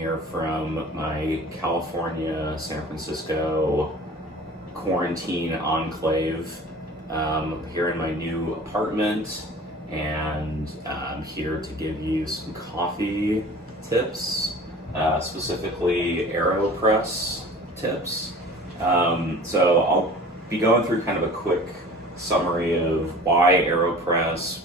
here from my California, San Francisco quarantine enclave. Here in my new apartment, and I'm here to give you some coffee tips, specifically Aeropress tips. So I'll be going through kind of a quick summary of why Aeropress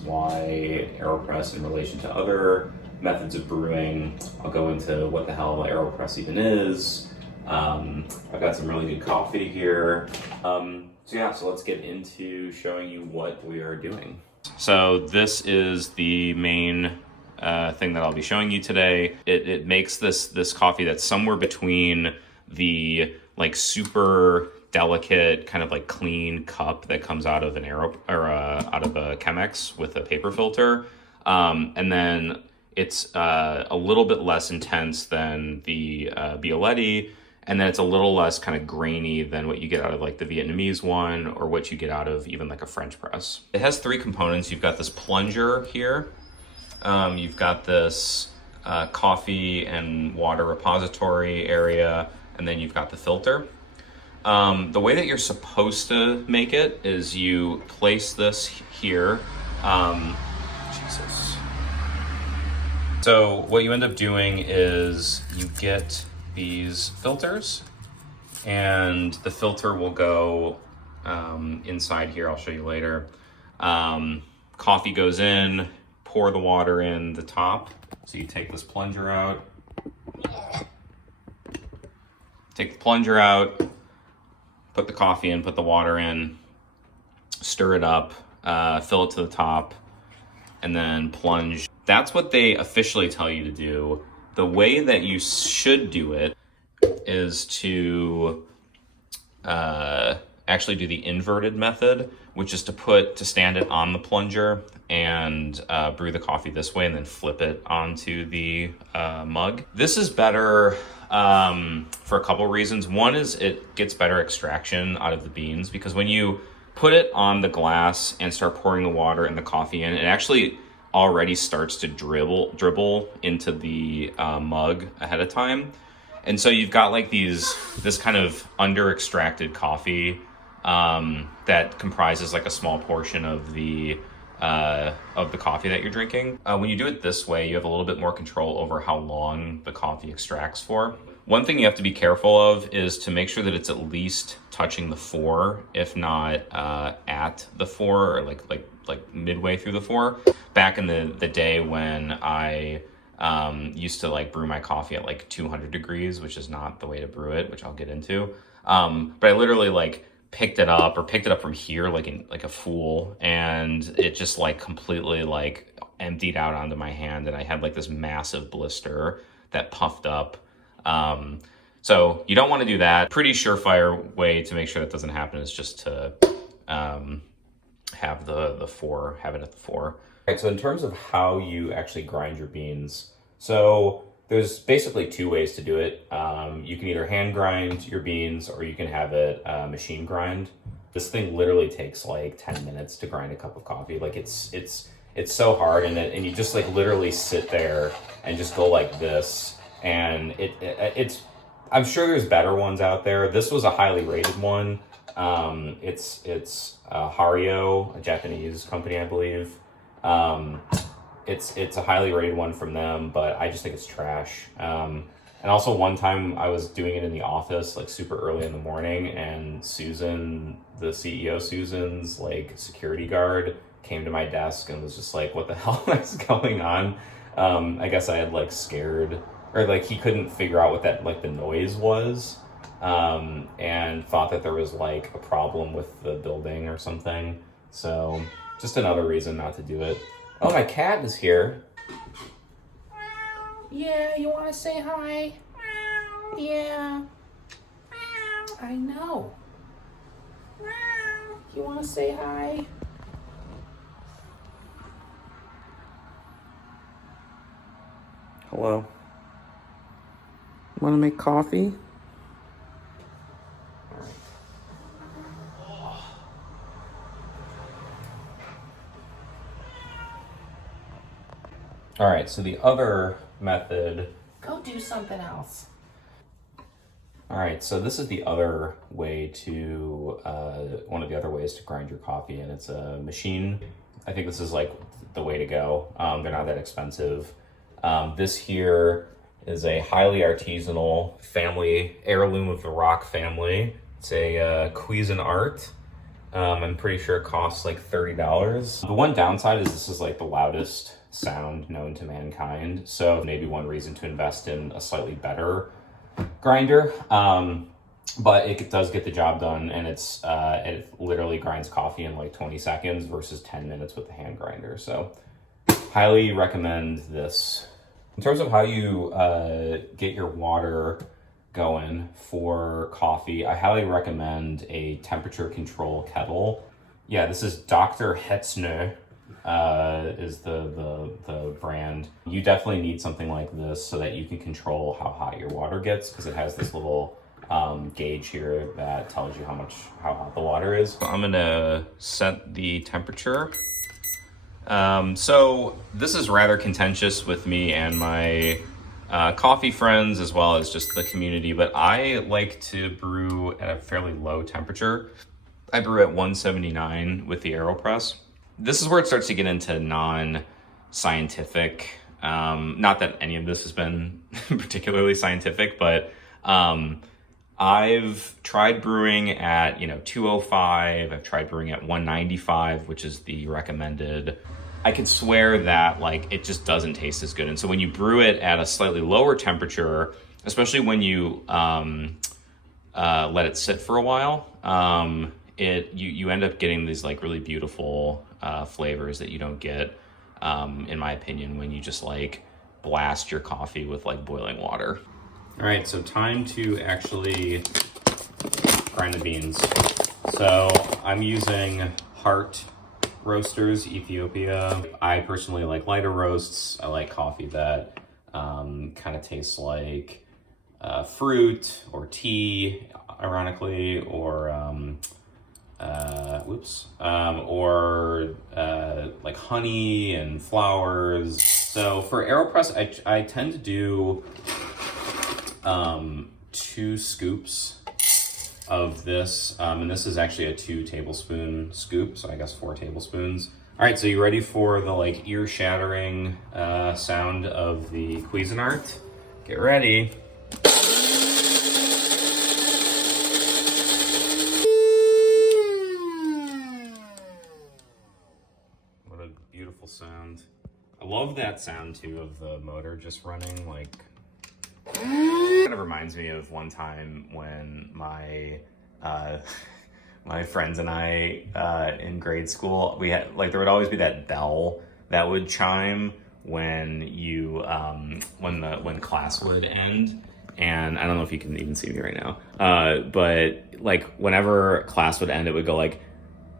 in relation to other methods of brewing. I'll go into what the hell Aeropress even is. I've got some really good coffee here. So let's get into showing you what we are doing. So this is the main thing that I'll be showing you today. It makes this coffee that's somewhere between the like super delicate kind of like clean cup that comes out of an out of a Chemex with a paper filter, and then it's a little bit less intense than the Bialetti, and then it's a little less kind of grainy than what you get out of like the Vietnamese one or what you get out of even like a French press. It has three components. You've got this plunger here. You've got this coffee and water repository area, and then you've got the filter. The way that you're supposed to make it is you place this here. Jesus. So what you end up doing is you get these filters, and the filter will go inside here. I'll show you later. Coffee goes in, pour the water in the top. So you take this plunger out, put the coffee in, put the water in, stir it up, fill it to the top, and then plunge. That's what they officially tell you to do. The way that you should do it is to actually do the inverted method, which is to stand it on the plunger and brew the coffee this way and then flip it onto the mug. This is better for a couple reasons. One is it gets better extraction out of the beans, because when you put it on the glass and start pouring the water and the coffee in, it actually already starts to dribble into the mug ahead of time. And so you've got like this kind of under extracted coffee that comprises like a small portion of the coffee that you're drinking. When you do it this way, you have a little bit more control over how long the coffee extracts for. One thing you have to be careful of is to make sure that it's at least touching the fore, if not at the fore, or like midway through the fore. Back in the day when I used to like brew my coffee at like 200 degrees, which is not the way to brew it, which I'll get into. But I literally like picked it up from here like a fool, and it just like completely like emptied out onto my hand, and I had like this massive blister that puffed up. So you don't want to do that. Pretty surefire way to make sure that doesn't happen is just to have it at the fore. All right, so in terms of how you actually grind your beans, so there's basically two ways to do it. You can either hand grind your beans, or you can have it machine grind. This thing literally takes like 10 minutes to grind a cup of coffee. Like it's so hard, and you just like literally sit there and just go like this, and it's I'm sure there's better ones out there. This was a highly rated one. It's Hario, a Japanese company, I believe. It's a highly rated one from them, but I just think it's trash. And also one time I was doing it in the office like super early in the morning, and Susan, the CEO, Susan's like security guard, came to my desk and was just like, what the hell is going on? I guess I had like scared, or like he couldn't figure out what that like the noise was, and thought that there was like a problem with the building or something. So just another reason not to do it. Oh, my cat is here. Yeah, you want to say hi? Yeah. I know. You want to say hi? Hello. Want to make coffee? All right, so the other method Go do something else. All right, so this is the other way to, one of the other ways to grind your coffee, and it's a machine. I think this is like the way to go. They're not that expensive. This here is a highly artisanal family, heirloom of the Rock family. It's a Cuisinart. I'm pretty sure it costs like $30. The one downside is this is like the loudest sound known to mankind. So maybe one reason to invest in a slightly better grinder. But it does get the job done, and it literally grinds coffee in like 20 seconds versus 10 minutes with the hand grinder. So highly recommend this. In terms of how you get your water going for coffee, I highly recommend a temperature control kettle. Yeah, this is Dr. Hetzner is the brand. You definitely need something like this so that you can control how hot your water gets, because it has this little gauge here that tells you how hot the water is. So I'm gonna set the temperature. So this is rather contentious with me and my coffee friends, as well as just the community, but I like to brew at a fairly low temperature. I brew at 179 with the Aeropress. This is where it starts to get into non-scientific. Not that any of this has been particularly scientific, but I've tried brewing at 205. I've tried brewing at 195, which is the recommended. I could swear that like it just doesn't taste as good. And so when you brew it at a slightly lower temperature, especially when you let it sit for a while, you end up getting these like really beautiful flavors that you don't get, in my opinion, when you just like blast your coffee with like boiling water. All right, so time to actually grind the beans. So I'm using Heart Roasters, Ethiopia. I personally like lighter roasts. I like coffee that kind of tastes like fruit or tea, ironically, or like honey and flowers. So for Aeropress, I tend to do 2 scoops of this, and this is actually a 2 tablespoon scoop, so I guess 4 tablespoons. All right, so you ready for the like ear-shattering sound of the Cuisinart? Get ready. What a beautiful sound. I love that sound too of the motor just running, like kind of reminds me of one time when my my friends and I in grade school, we had like there would always be that bell that would chime when you when class would end. And I don't know if you can even see me right now, but like whenever class would end, it would go like,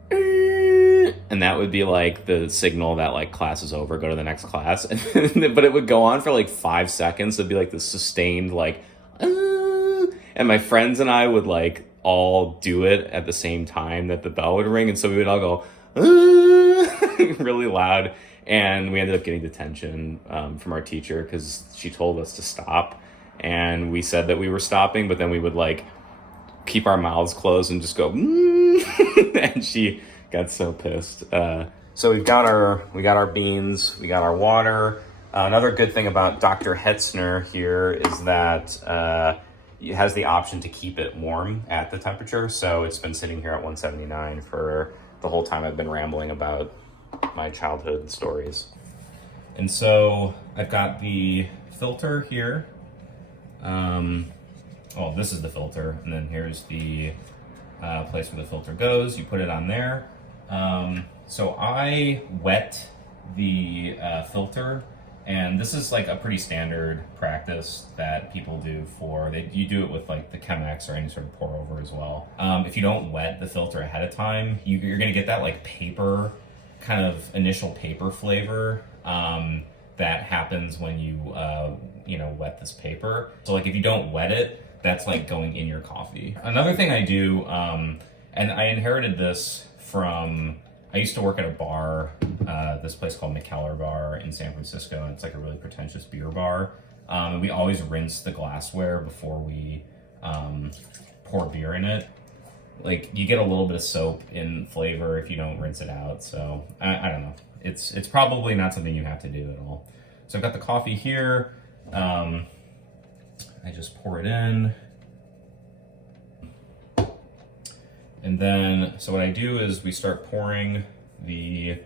and that would be like the signal that like class is over, go to the next class. But it would go on for like 5 seconds. It'd be like this sustained like, and my friends and I would like all do it at the same time that the bell would ring. And so we would all go really loud. And we ended up getting detention from our teacher because she told us to stop. And we said that we were stopping, but then we would like keep our mouths closed and just go, and she got so pissed. So we got our beans, we got our water. Another good thing about Dr. Hetzner here is that it has the option to keep it warm at the temperature. So it's been sitting here at 179 for the whole time I've been rambling about my childhood stories. And so I've got the filter here. This is the filter, and then here's the place where the filter goes. You put it on there. So I wet the filter, and this is like a pretty standard practice that people do you do it with like the Chemex or any sort of pour over as well. If you don't wet the filter ahead of time, you're gonna get that like paper, kind of initial paper flavor that happens when you wet this paper. So like if you don't wet it, that's like going in your coffee. Another thing I do, and I inherited this from, I used to work at a bar, this place called McKellar Bar in San Francisco, and it's like a really pretentious beer bar. And we always rinse the glassware before we pour beer in it. Like, you get a little bit of soap in flavor if you don't rinse it out. So I don't know. It's probably not something you have to do at all. So I've got the coffee here. I just pour it in. And then, so what I do is we start pouring the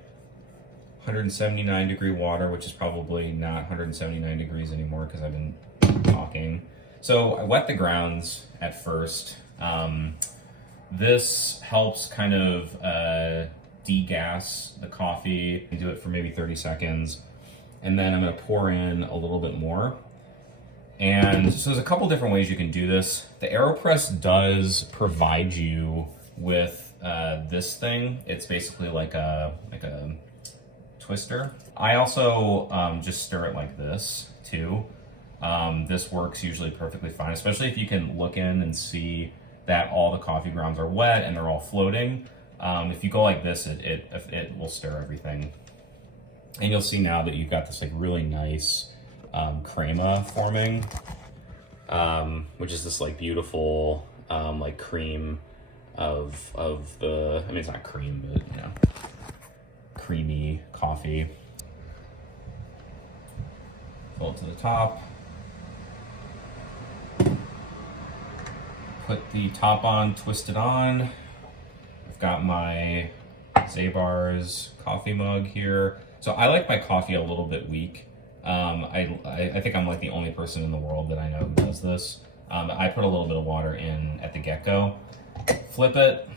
179 degree water, which is probably not 179 degrees anymore because I've been talking. So I wet the grounds at first. This helps kind of degas the coffee. I do it for maybe 30 seconds. And then I'm gonna pour in a little bit more. And so there's a couple different ways you can do this. The Aeropress does provide you with this thing. It's basically like a twister. I also just stir it like this too. This works usually perfectly fine, especially if you can look in and see that all the coffee grounds are wet and they're all floating. If you go like this, it will stir everything. And you'll see now that you've got this like really nice crema forming, which is this like beautiful like cream of the, I mean, it's not cream, but you know, creamy coffee. Fill it to the top. Put the top on, twist it on. I've got my Zabar's coffee mug here. So I like my coffee a little bit weak. I think I'm like the only person in the world that I know who does this. I put a little bit of water in at the get-go, flip it,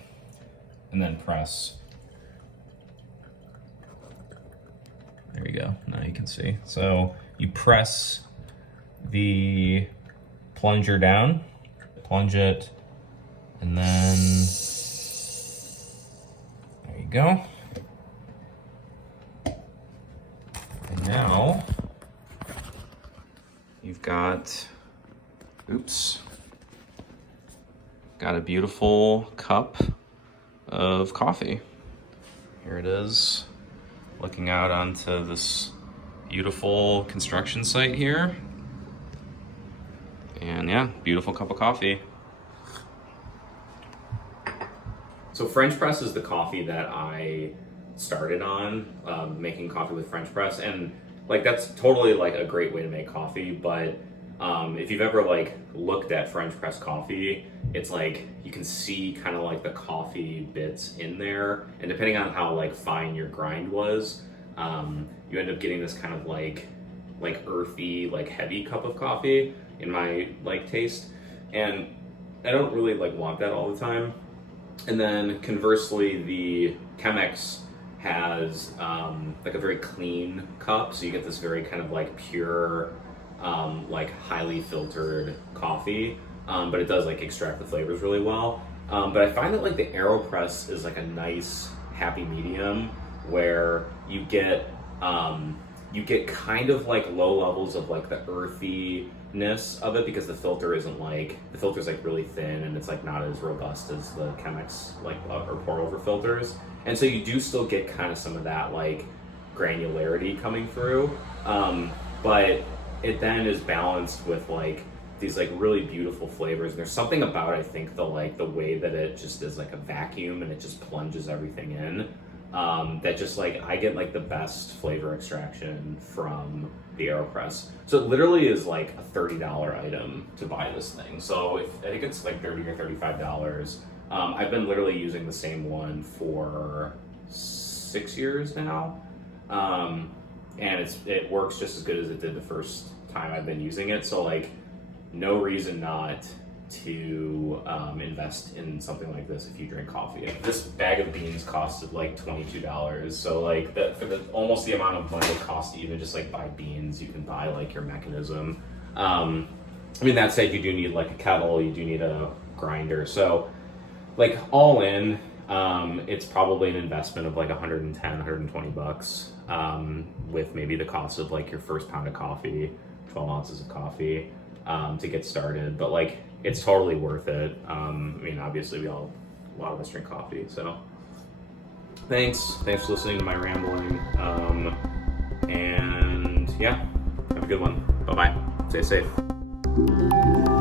and then press. There you go, now you can see. So you press the plunger down, plunge it, and then there you go. And now you've got, got a beautiful cup of coffee. Here it is, looking out onto this beautiful construction site here. And yeah, beautiful cup of coffee. So French press is the coffee that I started on, making coffee with French press, and like that's totally like a great way to make coffee. But if you've ever like looked at French press coffee, it's like you can see kind of like the coffee bits in there, and depending on how like fine your grind was, you end up getting this kind of like earthy, like heavy cup of coffee in my like taste, and I don't really like want that all the time. And then conversely, the Chemex has like a very clean cup, so you get this very kind of like pure, like highly filtered coffee, but it does like extract the flavors really well. But I find that like the Aeropress is like a nice happy medium where you get kind of like low levels of like the earthiness of it, because the filter's like really thin and it's like not as robust as the Chemex like or pour over filters. And so you do still get kind of some of that like granularity coming through, but it then is balanced with like these like really beautiful flavors. And there's something about, I think, the way that it just is like a vacuum and it just plunges everything in, that just like I get like the best flavor extraction from the Aeropress. So it literally is like a $30 item to buy this thing. So I think it's like $30 or $35. I've been literally using the same one for 6 years now, and it works just as good as it did the first time I've been using it. So like, no reason not to invest in something like this if you drink coffee. This bag of beans costed like $22. So like for almost the amount of money it costs to even just like buy beans, you can buy like your mechanism. I mean, that said, you do need like a kettle, you do need a grinder. So like all in, it's probably an investment of like 110, 120 bucks, with maybe the cost of like your first pound of coffee, 12 ounces of coffee, to get started. But like, it's totally worth it. I mean, obviously a lot of us drink coffee, so thanks for listening to my rambling, and yeah, have a good one. Bye-bye. Stay safe.